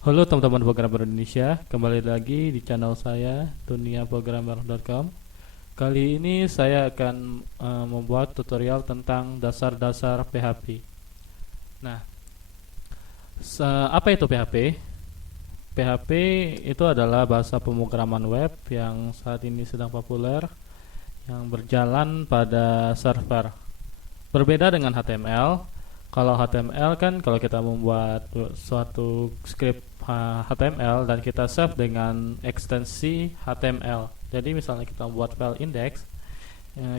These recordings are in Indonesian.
Halo teman-teman programmer Indonesia, kembali lagi di channel saya duniaprogrammer.com. Kali ini saya akan membuat tutorial tentang dasar-dasar PHP. Nah, apa itu PHP? PHP itu adalah bahasa pemrograman web yang saat ini sedang populer, yang berjalan pada server. Berbeda dengan HTML. Kalau HTML kan kalau kita membuat suatu script HTML dan kita save dengan ekstensi HTML. Jadi misalnya kita membuat file index,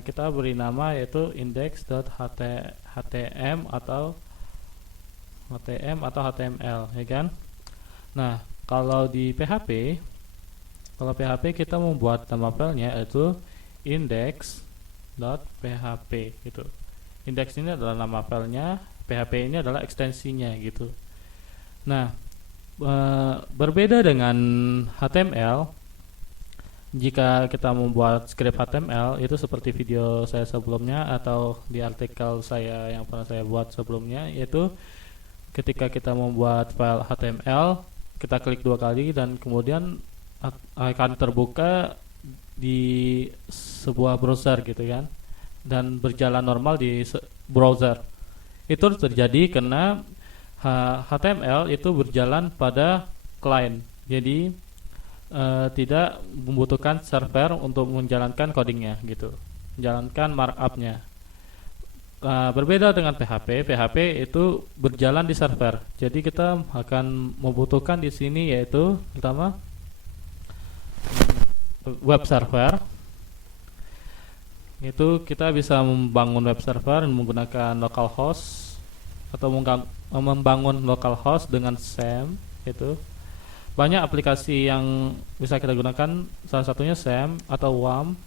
kita beri nama yaitu index.htm atau HTML, ya kan? Nah, kalau di PHP, kalau PHP kita membuat nama filenya yaitu index.php gitu. Index ini adalah nama filenya, PHP ini adalah ekstensinya gitu. Nah, berbeda dengan HTML, jika kita membuat script HTML itu seperti video saya sebelumnya atau di artikel saya yang pernah saya buat sebelumnya, yaitu ketika kita membuat file HTML, kita klik dua kali dan kemudian akan terbuka di sebuah browser gitu kan, dan berjalan normal di browser. Itu terjadi karena HTML itu berjalan pada client, jadi tidak membutuhkan server untuk menjalankan codingnya gitu, menjalankan markupnya. Berbeda dengan PHP, PHP itu berjalan di server. Jadi kita akan membutuhkan di sini yaitu pertama web server. Itu kita bisa membangun web server menggunakan localhost atau membangun localhost dengan SAM. Itu banyak aplikasi yang bisa kita gunakan, salah satunya SAM atau WAM,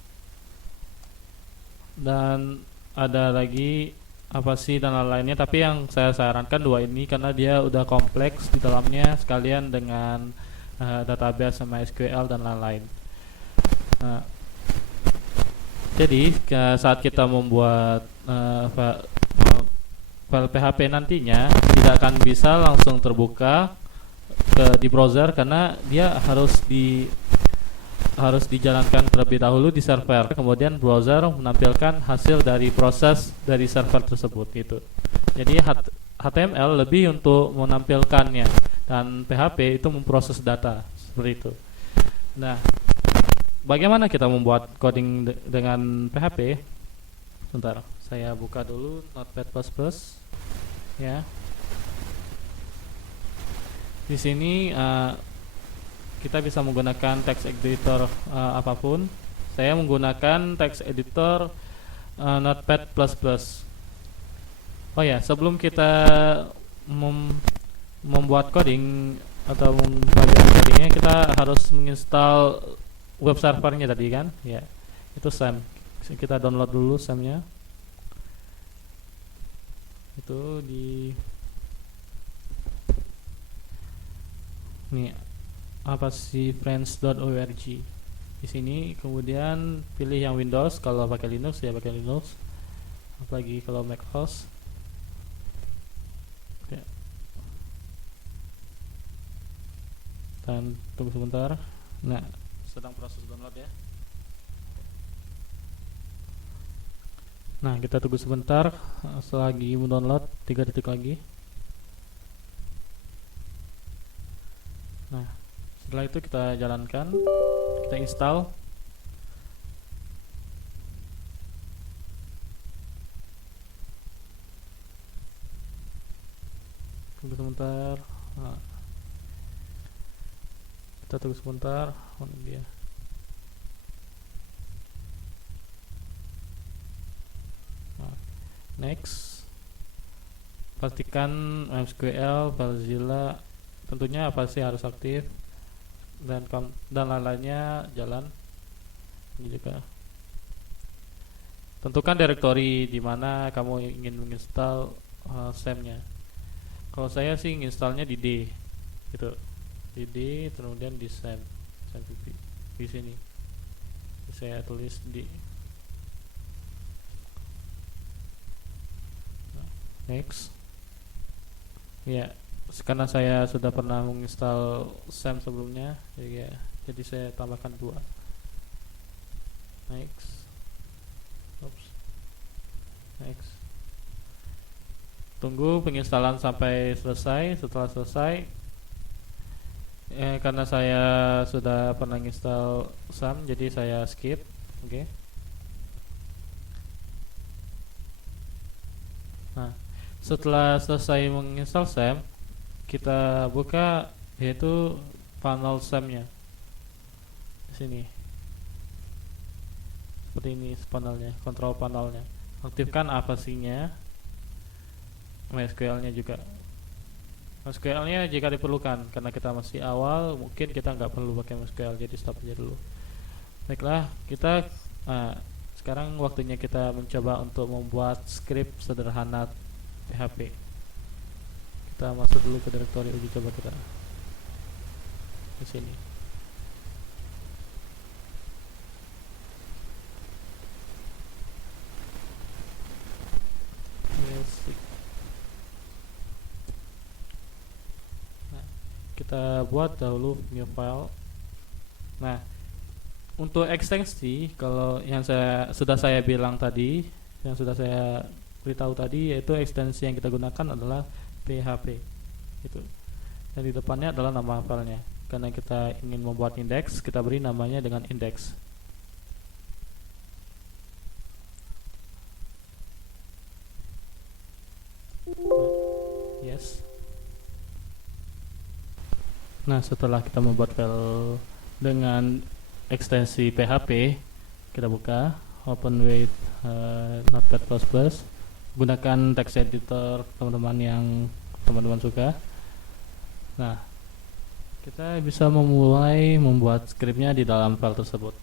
dan ada lagi apa sih dan lain-lainnya, tapi yang saya sarankan dua ini karena dia udah kompleks di dalamnya sekalian dengan database sama SQL dan lain-lain. Nah, jadi saat kita membuat file PHP nantinya tidak akan bisa langsung terbuka di browser karena dia harus dijalankan terlebih dahulu di server. Kemudian browser menampilkan hasil dari proses dari server tersebut gitu. Jadi HTML lebih untuk menampilkannya dan PHP itu memproses data seperti itu. Nah, bagaimana kita membuat coding dengan PHP? Sebentar, saya buka dulu Notepad++. Ya. Di sini kita bisa menggunakan text editor apapun. Saya menggunakan text editor Notepad++. Oh ya, sebelum kita membuat coding atau mempelajari codingnya, kita harus menginstal web servernya tadi kan? Ya, itu SAM. Kita download dulu SAM-nya. Itu di nih apa sih friends.org. Di sini kemudian pilih yang Windows, kalau pakai Linux ya pakai Linux, apalagi kalau Mac OS. Oke. Dan tunggu sebentar. Nah, sedang proses download ya. Nah, kita tunggu sebentar selagi mendownload, 3 detik lagi. Nah, setelah itu kita jalankan, kita install. Tunggu sebentar. Nah, kita tunggu sebentar. Oh, dia. Nah, next. Pastikan MySQL, FileZilla tentunya apa sih harus aktif, dan lain-lainnya jalan. Ini juga tentukan direktori di mana kamu ingin menginstal SAM-nya. Kalau saya sih menginstalnya di D gitu, di D kemudian di SAM di sini saya tulis D. Nah, next ya. karena saya sudah pernah menginstal SAM sebelumnya, jadi saya tambahkan 2. Next. Oops. Next. Tunggu penginstalan sampai selesai. Setelah selesai, karena saya sudah pernah install SAM, jadi saya skip. Oke. Nah, setelah selesai menginstal SAM, kita buka yaitu panel SAM-nya. Di sini. Seperti ini panelnya, kontrol panelnya. Aktifkan avasinya, MySQL-nya juga. MySQL-nya jika diperlukan, karena kita masih awal, mungkin kita nggak perlu pakai MySQL, jadi stop aja dulu. Baiklah, kita sekarang waktunya kita mencoba untuk membuat script sederhana PHP. Kita masuk dulu ke direktori uji coba kita di sini. Basic. Nah, kita buat dahulu new file. Nah, untuk ekstensi, kalau yang sudah saya bilang tadi, yang sudah saya beritahu tadi, yaitu ekstensi yang kita gunakan adalah PHP itu. Dan di depannya adalah nama filenya. Karena kita ingin membuat indeks, kita beri namanya dengan index. Yes. Nah, setelah kita membuat file dengan ekstensi PHP, kita buka, open with Notepad++, gunakan text editor teman-teman yang teman-teman suka. Nah, kita bisa memulai membuat scriptnya di dalam file tersebut.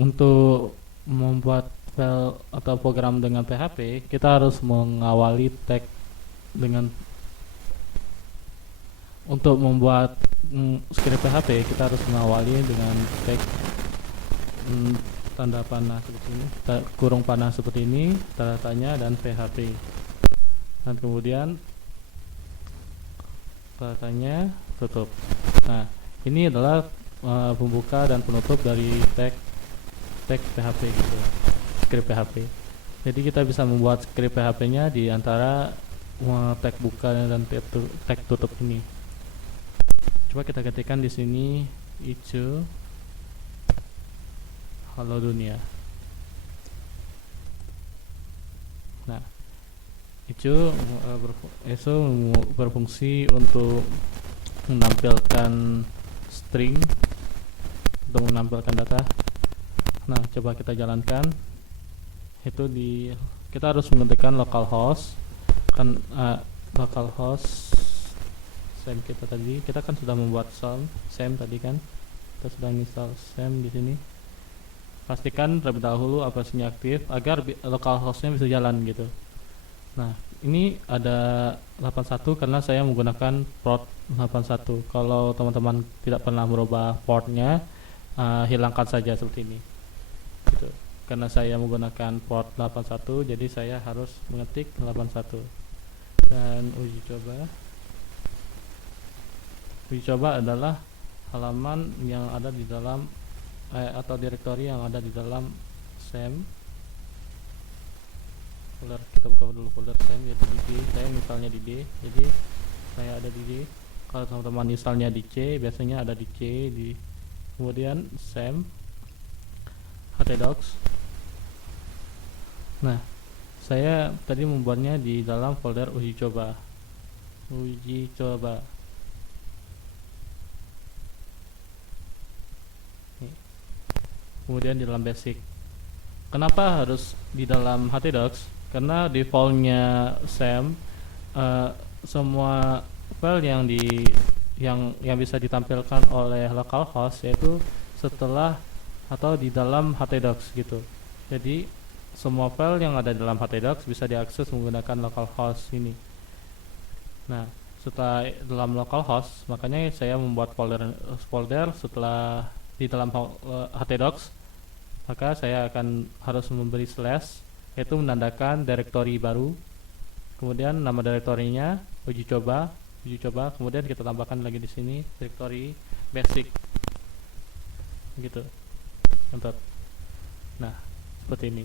Untuk membuat file atau program dengan PHP, kita harus mengawali tag dengan untuk membuat script PHP, kita harus mengawali dengan tag tanda panah seperti ini, kurung panah seperti ini, tanda tanya, dan PHP. Dan kemudian tanda tanya, tutup. Nah, ini adalah pembuka dan penutup dari tag PHP gitu, script PHP. Jadi kita bisa membuat script PHP-nya di antara tag buka dan tag tutup ini. Coba kita ketikkan di sini hijau halo dunia. Nah, hijau berfungsi untuk menampilkan string, untuk menampilkan data. Nah, coba kita jalankan. Kita harus mengetikkan localhost kan, localhost SAM kita kan sudah membuat SAM tadi kan, kita sudah install SAM di sini. Pastikan terlebih dahulu aplikasinya aktif agar localhostnya bisa jalan gitu. Nah, ini ada 81 karena saya menggunakan port 81. Kalau teman-teman tidak pernah merubah portnya, hilangkan saja seperti ini gitu. Karena saya menggunakan port 81, jadi saya harus mengetik 81. Dan uji coba adalah halaman yang ada di dalam atau direktori yang ada di dalam SAM folder. Kita buka dulu folder SAM, yaitu di D. Saya misalnya di D, jadi saya ada di D. Kalau teman-teman misalnya di C, biasanya ada di C, kemudian SAM htdocs. Nah, saya tadi membuatnya di dalam folder uji coba. Kemudian di dalam basic. Kenapa harus di dalam htdocs? Karena defaultnya SAM, semua file yang bisa ditampilkan oleh localhost yaitu setelah atau di dalam htdocs gitu. Jadi semua file yang ada di dalam htdocs bisa diakses menggunakan localhost ini. Nah, setelah dalam localhost, makanya saya membuat folder setelah di dalam htdocs, maka saya akan harus memberi slash, yaitu menandakan direktori baru, kemudian nama direktorinya, uji coba, kemudian kita tambahkan lagi di sini directory basic gitu, enter. Nah, seperti ini.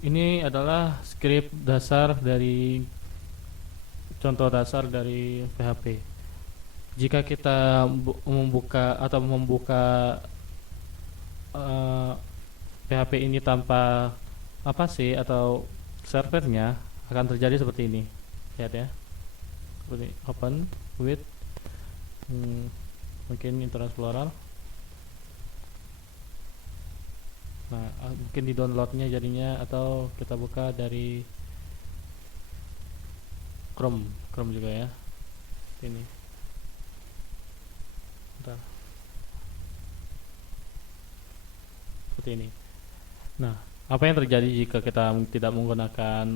Ini adalah script dasar dari contoh dasar dari PHP. Jika kita membuka PHP ini tanpa sih atau servernya, akan terjadi seperti ini. Lihat ya. Seperti open with mungkin Internet Explorer. Nah, mungkin di downloadnya jadinya, atau kita buka dari Chrome juga ya. Ini. Bentar. Seperti ini. Nah, apa yang terjadi jika kita tidak menggunakan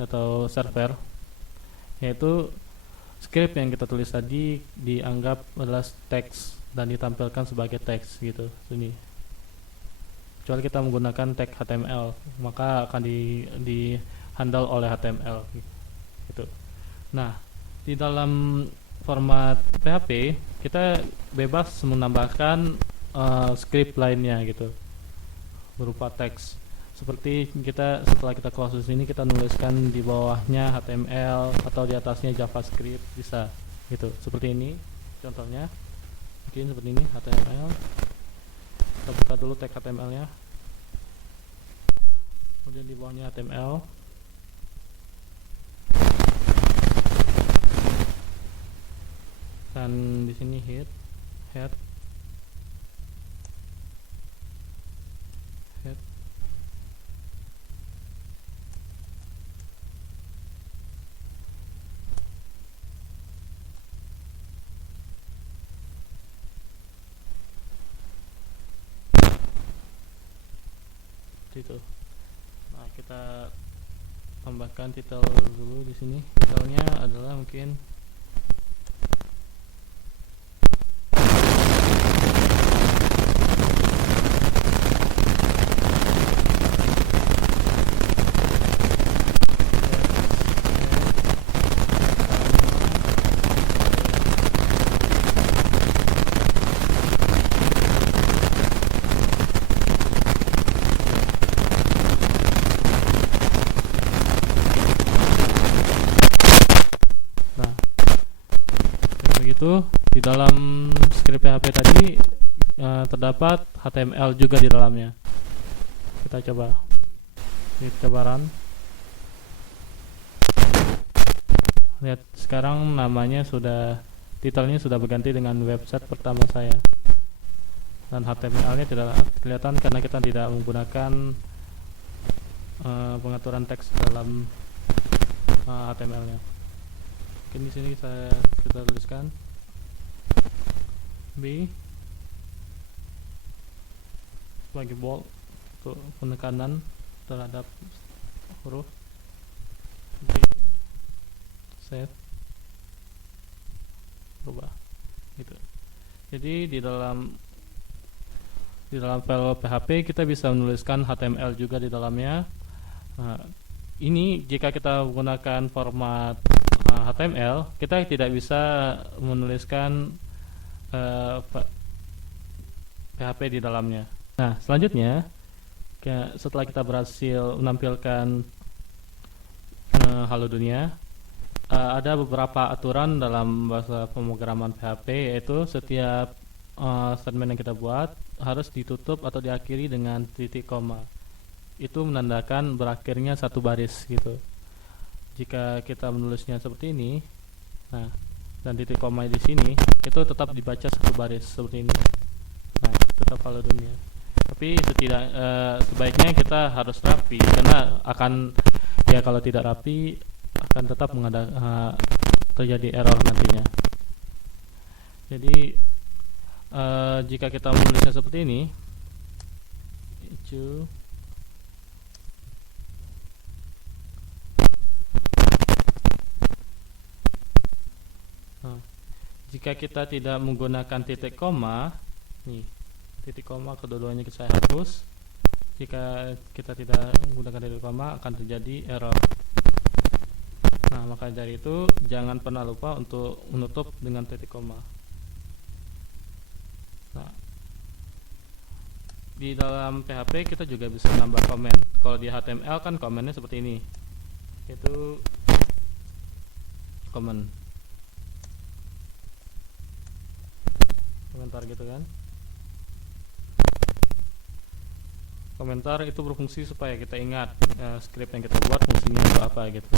atau server, yaitu script yang kita tulis tadi dianggap adalah teks dan ditampilkan sebagai teks gitu sini. Kecuali kita menggunakan tag HTML, maka akan di handle oleh HTML gitu. Nah, di dalam format PHP kita bebas menambahkan script lainnya gitu berupa teks. Seperti setelah kita close ini, kita nuliskan di bawahnya HTML atau di atasnya JavaScript, bisa gitu. Seperti ini contohnya. Mungkin seperti ini HTML. Kita buka dulu tag HTML nya, kemudian di bawahnya HTML, dan di sini head itu. Nah, kita tambahkan title dulu di sini. Titelnya adalah mungkin itu. Di dalam script PHP tadi terdapat HTML juga di dalamnya. Kita coba run. Lihat, sekarang namanya titelnya sudah berganti dengan website pertama saya, dan HTML-nya tidak kelihatan karena kita tidak menggunakan pengaturan teks dalam HTML-nya. Mungkin di sini kita tuliskan B sebagai bold untuk penekanan terhadap huruf B. Save, berubah gitu. Jadi di dalam file PHP kita bisa menuliskan HTML juga di dalamnya. Nah, ini jika kita menggunakan format HTML, kita tidak bisa menuliskan PHP di dalamnya. Nah, selanjutnya setelah kita berhasil menampilkan halo dunia, ada beberapa aturan dalam bahasa pemrograman PHP, yaitu setiap statement yang kita buat harus ditutup atau diakhiri dengan titik koma. Itu menandakan berakhirnya satu baris gitu. Jika kita menulisnya seperti ini, nah, dan titik koma di sini, itu tetap dibaca satu baris seperti ini. Nah, tetap halo dunia. Tapi sebaiknya kita harus rapi, karena kalau tidak rapi akan tetap terjadi error nantinya. Jadi jika kita menulisnya seperti ini, jika kita tidak menggunakan titik koma, nih titik koma kedua-duanya saya hapus. Jika kita tidak menggunakan titik koma akan terjadi error. Nah, maka dari itu jangan pernah lupa untuk menutup dengan titik koma. Nah, di dalam PHP kita juga bisa menambah komen. Kalau di HTML kan komennya seperti ini. Itu komen. Komentar gitu kan. Komentar itu berfungsi supaya kita ingat script yang kita buat fungsinya itu apa gitu.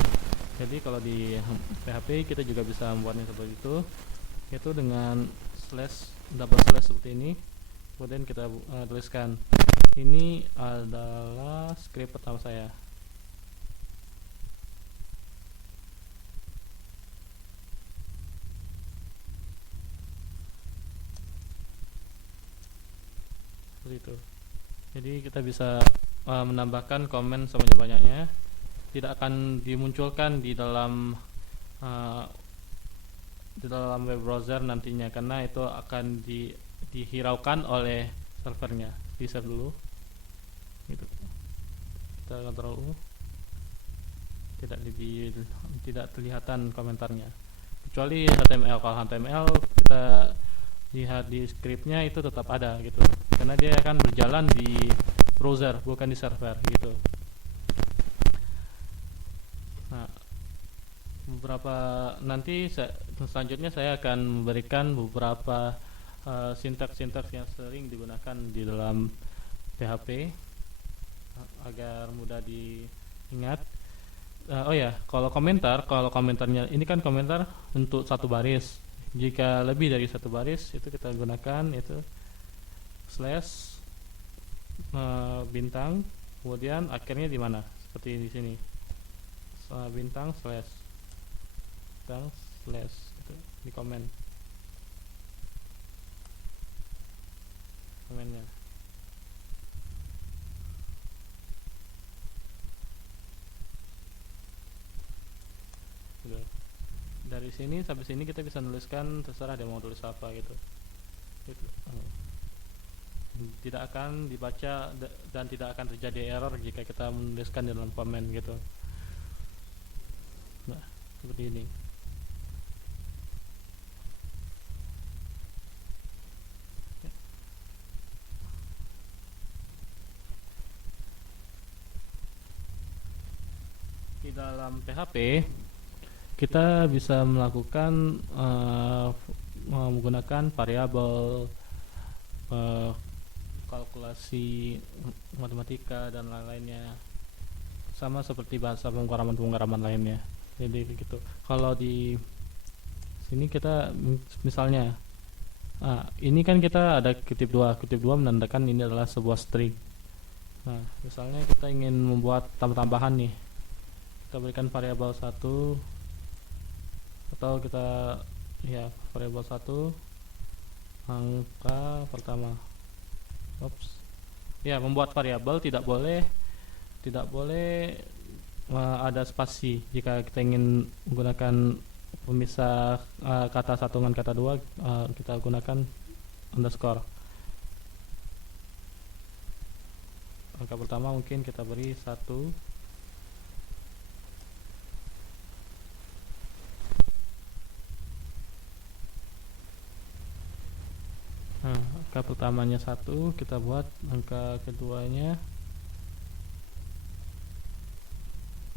Jadi kalau di PHP kita juga bisa membuatnya seperti itu, yaitu dengan double slash seperti ini. Kemudian kita tuliskan ini adalah script pertama saya. Seperti itu. Jadi kita bisa menambahkan komen sebanyak-banyaknya, tidak akan dimunculkan di dalam web browser nantinya, karena itu akan dihiraukan oleh servernya. Di save dulu, gitu. Kita Ctrl U, tidak terlihatan komentarnya, kecuali HTML. Kalau HTML kita lihat di scriptnya itu tetap ada gitu, karena dia akan berjalan di browser bukan di server gitu. Nah, selanjutnya saya akan memberikan beberapa sintaks-sintaks yang sering digunakan di dalam PHP agar mudah diingat. Kalau komentarnya ini kan komentar untuk satu baris. Jika lebih dari satu baris itu kita gunakan itu slash bintang, kemudian akhirnya di mana? Seperti di sini. Bintang slash itu di komennya. Dari sini sampai sini kita bisa nuliskan terserah dia mau tulis apa gitu. Tidak akan dibaca dan tidak akan terjadi error jika kita menuliskan di dalam komen gitu. Nah, seperti ini. Di dalam PHP kita bisa melakukan menggunakan variabel, kalkulasi matematika dan lain-lainnya, sama seperti bahasa pemrograman lainnya. Jadi begitu. Kalau di sini kita misalnya ini kan kita ada kutip 2 menandakan ini adalah sebuah string. Nah, misalnya kita ingin membuat tambahan nih, kita berikan variabel 1, atau kita variabel 1 angka pertama. Membuat variabel tidak boleh ada spasi. Jika kita ingin menggunakan pemisah kata 1 dengan kata 2, kita gunakan underscore. Angka pertama mungkin kita beri 1. Angka pertamanya 1, kita buat angka keduanya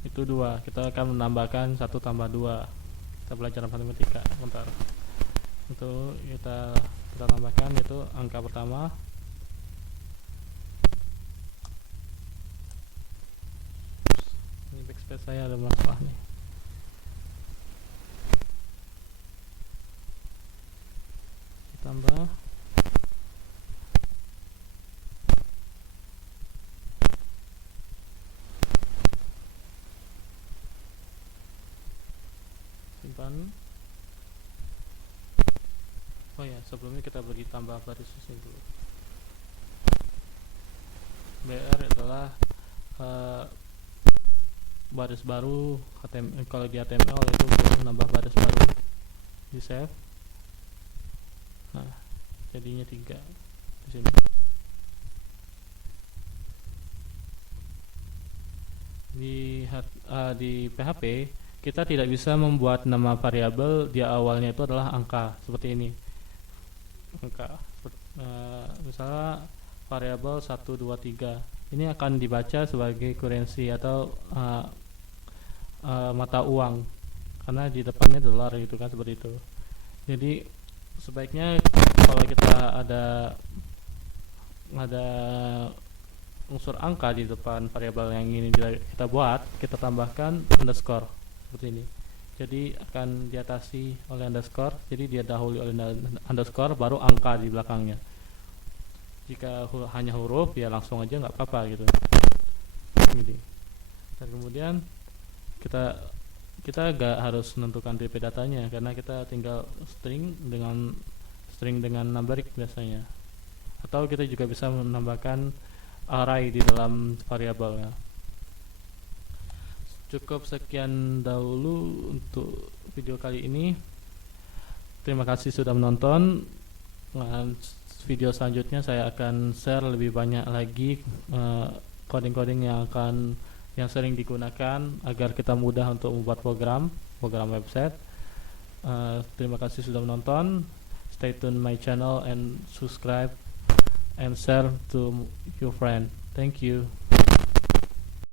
itu 2. Kita akan menambahkan 1 tambah 2. Kita belajar matematika bentar. Itu kita tambahkan itu angka pertama. Ini backspace saya ada masalah nih. Tambah simpan. Sebelumnya kita beri tambah baris susun dulu. BR adalah baris baru HTML. Kalau di HTML itu menambah baris baru. Di save. Nah, jadinya 3 di sini. di PHP kita tidak bisa membuat nama variabel di awalnya itu adalah angka seperti ini. Angka misalnya variabel 123 ini akan dibaca sebagai currency atau mata uang karena di depannya dolar gitu kan, seperti itu. Jadi sebaiknya kalau kita ada unsur angka di depan variabel yang ini kita buat, kita tambahkan underscore seperti ini. Jadi akan diatasi oleh underscore, jadi dia dahului oleh underscore baru angka di belakangnya. Jika hanya huruf ya langsung aja nggak apa-apa gitu. Gini. Dan kemudian kita nggak harus menentukan DP datanya karena kita tinggal string dengan numeric biasanya. Atau kita juga bisa menambahkan array di dalam variabelnya. Cukup sekian dahulu untuk video kali ini. Terima kasih sudah menonton. Video selanjutnya saya akan share lebih banyak lagi coding-coding yang sering digunakan agar kita mudah untuk membuat program website. Terima kasih sudah menonton. Stay tune my channel and subscribe and share to your friend. Thank you.